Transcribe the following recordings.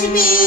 should be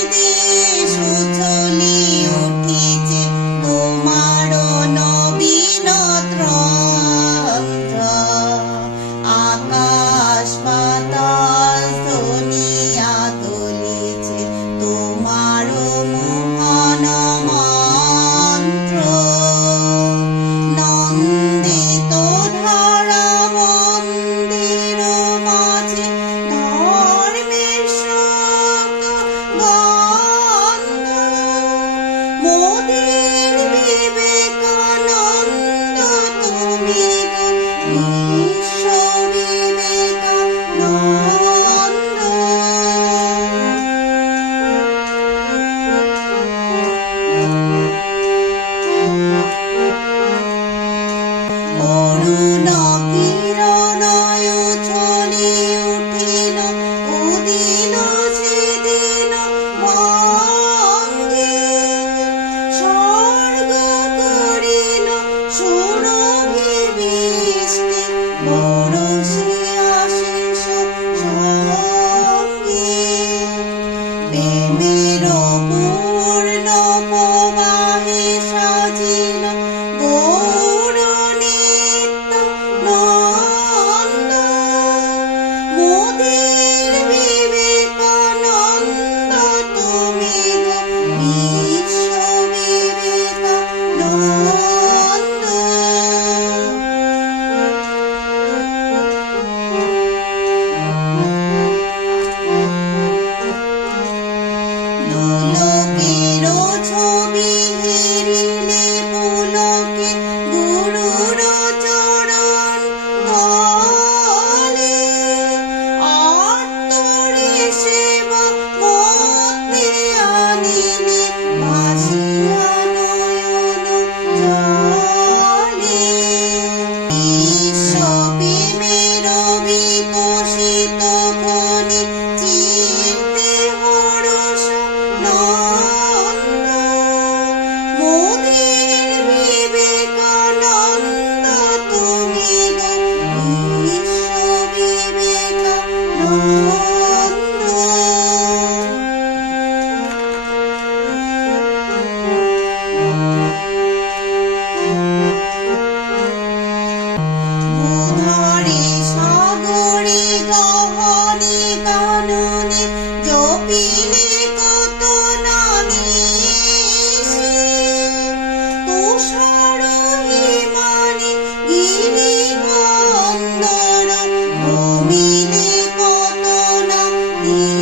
না